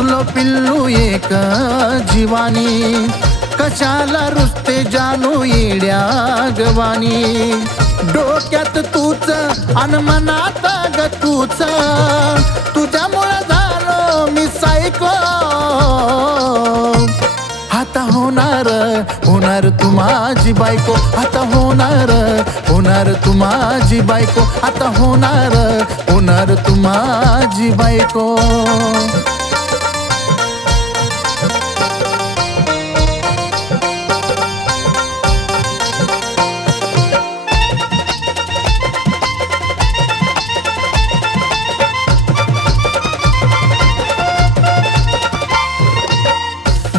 तुलो पिल्लू एक जीवानी, कशाला रुसते जानू येड्या गवानी। डोक्यात तूच अन मनात ग तूच, तुझ्यामुळे झालो मी सायको। आता होणार होणार तू माझी बायको, आता होणार होणार तू माझी बायको, आता होणार होणार तू माझी बायको।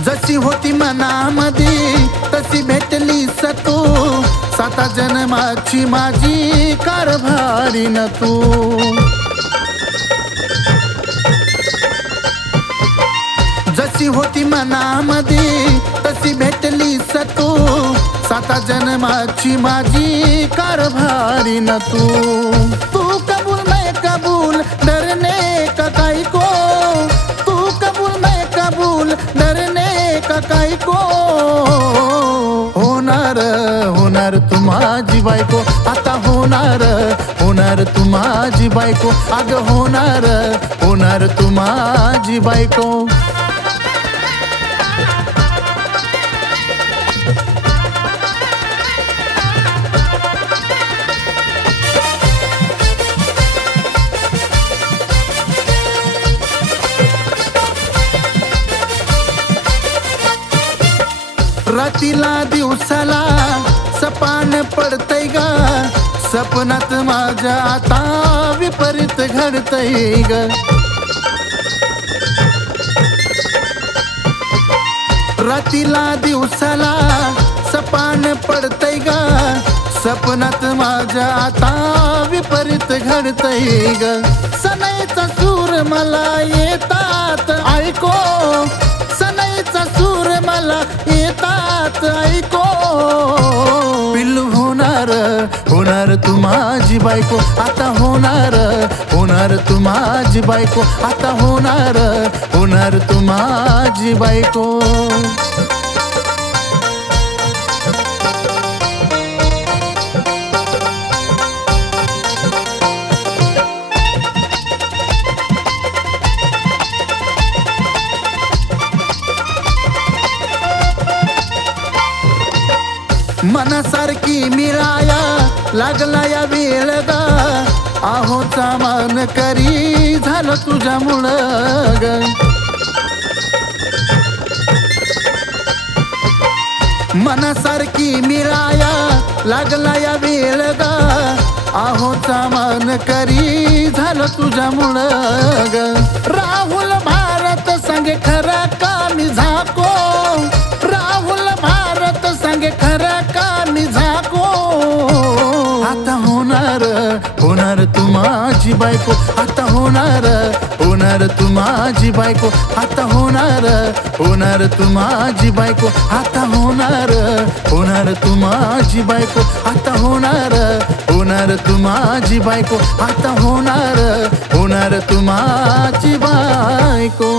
जशी होती मनामध्ये तशी भेटलीस तू, 7 जन्माची माझी कारभारी न तू। जशी होती मनामध्ये तशी भेटलीस तू, 7 जन्माची माझी कारभारी न तू। तू कबूल मैं कबूल डरने का काई को, तू कबूल मैं कबूल डरने का काई को। होणार होणार तू माझी बायको, आता होणार होणार तू माझी बायको, अग होणार होणार तू माझी बायको। रातीला दिवसाला सपान पडतय ग, सपनात माझ्या आता विपरीत घडतय ग। रातीला दिवसाला सपान पडतय ग, सपनात माझ्या आता विपरीत घडतय ग। सनईचा सूर मला येतात ऐको, सनईचा सूर मला येतात ऐको। पिल्लू होणार होणार तू माझी बायको, आता होणार होणार तू माझी बायको, आता होणार होणार तू माझी बायको। मनासारखी मिळाया लागला या वेळ ग, आहोचा मान करी झालं तुझ्यामुळं ग। मनासारखी मिळाया लागला या वेळ ग, आहोचा मान करी झालं तुझ्यामुळं ग। राहुल भारत सांगे खरं का मी झाको, राहुल भारत सांगे खरं का मी झाको। आता होणार होणार तू माझी बायको, आता होणार होणार तू माझी बायको, आता होणार होणार तू माझी बायको, आता होणार होणार तू माझी बायको, आता होणार होणार तू माझी बायको, आता होणार होणार तू माझी बायको।